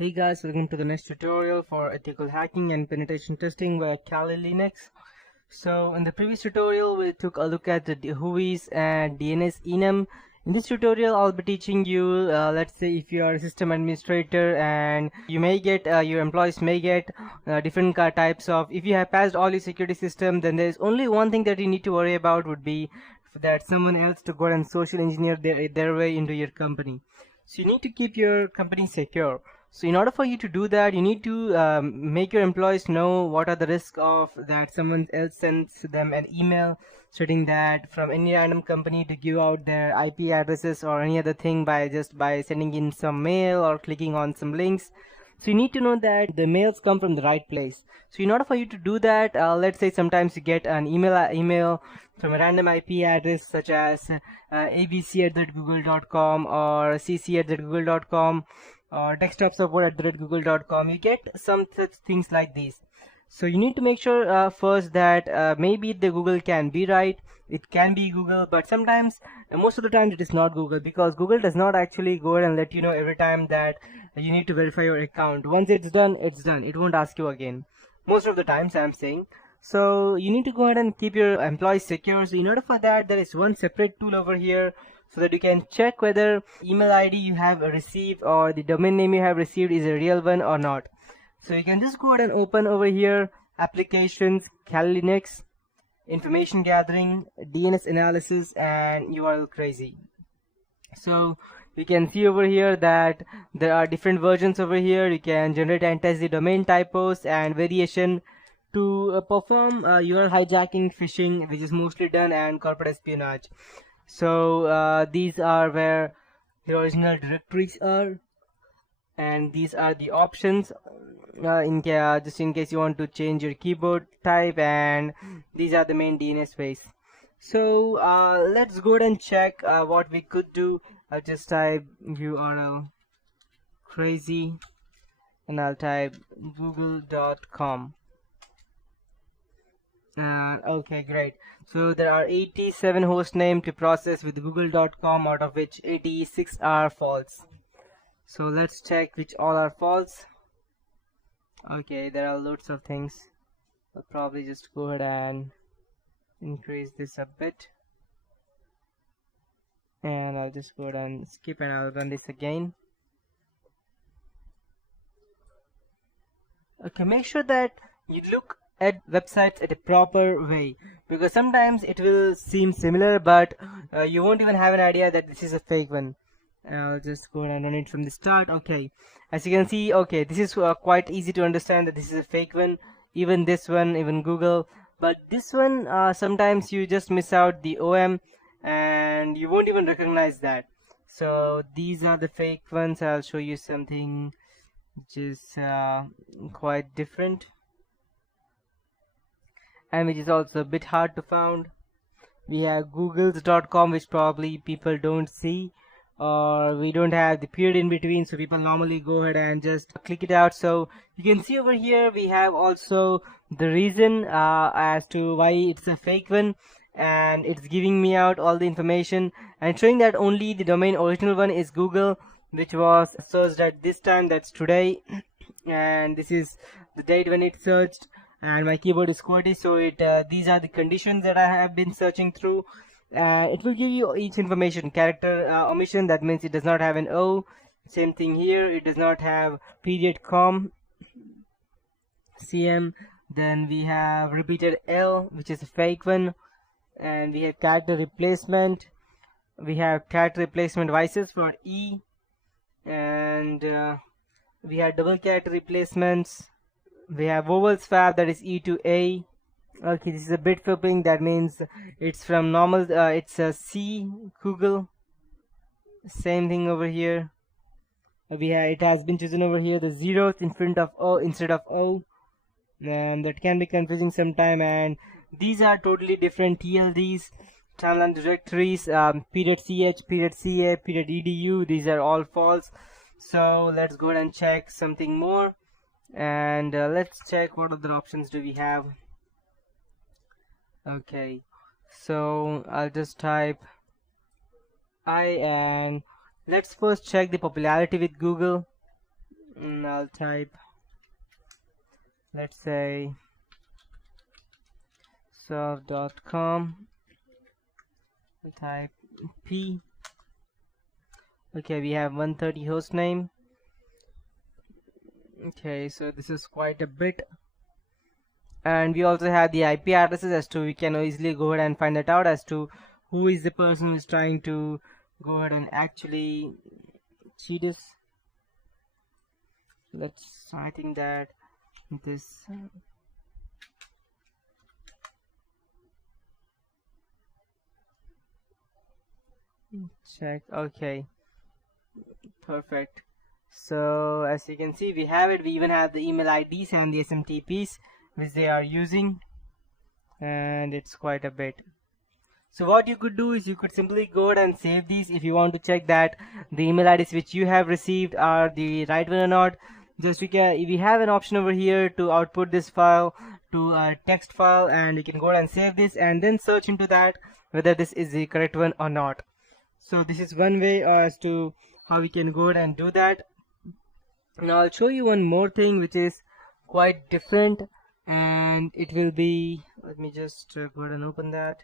Hey guys, welcome to the next tutorial for ethical hacking and penetration testing via Kali Linux. So in the previous tutorial we took a look at the GUIs and DNS enum. In this tutorial I'll be teaching you, let's say if you are a system administrator and you may get, your employees may get different types of, if you have passed all your security system, then there's only one thing that you need to worry about would be that someone else to go and social engineer their way into your company. So you need to keep your company secure. So in order for you to do that, you need to make your employees know what are the risks of that someone else sends them an email stating that from any random company to give out their IP addresses or any other thing by sending in some mail or clicking on some links. So you need to know that the mails come from the right place. So in order for you to do that, let's say sometimes you get an email from a random IP address such as abc@google.com or cc@google.com or desktop support@google.com. You get some such things like these. So you need to make sure first that maybe the Google can be right. It can be Google, but sometimes, most of the time, it is not Google, because Google does not actually go ahead and let you know every time that you need to verify your account. Once it's done, it's done. It won't ask you again. Most of the times, I'm saying. So you need to go ahead and keep your employees secure. So in order for that, there is one separate tool over here so that you can check whether email ID you have received or the domain name you have received is a real one or not. So you can just go ahead and open over here applications, Kali Linux, information gathering, DNS analysis, and URLcrazy. So you can see over here that there are different versions over here. You can generate and test the domain typos and variation to perform URL hijacking, phishing, which is mostly done, and corporate espionage. So these are where the original directories are, and these are the options just in case you want to change your keyboard type, and these are the main DNS ways. So let's go ahead and check what we could do. I'll just type URLcrazy and I'll type google.com. Okay, great. So there are 87 host name to process with google.com, out of which 86 are false. So let's check which all are false. Okay, there are loads of things. I'll probably just go ahead and increase this a bit, and I'll just go ahead and skip and I'll run this again. Okay, make sure that you look at websites at a proper way, because sometimes it will seem similar, but you won't even have an idea that this is a fake one. I'll just go ahead and run it from the start. Okay, as you can see, okay, this is quite easy to understand that this is a fake one. Even this one, even Google, but this one sometimes you just miss out the OM and you won't even recognize that. So these are the fake ones. I'll show you something which is quite different and which is also a bit hard to find. We have googles.com, which probably people don't see, or we don't have the period in between, so people normally go ahead and just click it out. So you can see over here we have also the reason as to why it's a fake one, and it's giving me out all the information and showing that only the domain original one is Google, which was searched at this time, that's today, and this is the date when it searched, and my keyboard is QWERTY, so these are the conditions that I have been searching through. It will give you each information. Character omission, that means it does not have an O. Same thing here, it does not have period com cm. Then we have repeated L, which is a fake one, and we have character replacement. We have character replacement vices for E, and we have double character replacements. We have vowel swap, that is E to A. Okay, this is a bit flipping, that means it's from normal, it's a C, Google. Same thing over here. It has been chosen over here, the zeros in front of O instead of O, and that can be confusing sometime. And these are totally different TLDs, timeline directories, period .ch, period .ca, period .edu. These are all false. So let's go ahead and check something more, and let's check what other options do we have. Okay, so I'll just type I, and let's first check the popularity with Google. I'll type, let's say, surf.com. I'll type p. Okay, we have 130 host name. Okay, so this is quite a bit, and we also have the IP addresses, as to we can easily go ahead and find that out as to who is the person who is trying to go ahead and actually cheat us. I think that this check. Okay, perfect. So as you can see, we have it. We even have the email IDs and the SMTPs which they are using, and it's quite a bit. So what you could do is you could simply go ahead and save these if you want to check that the email IDs which you have received are the right one or not. Just we have an option over here to output this file to a text file, and you can go ahead and save this and then search into that whether this is the correct one or not. So this is one way as to how we can go ahead and do that. Now I'll show you one more thing which is quite different, and it will be, let me just go ahead and open that.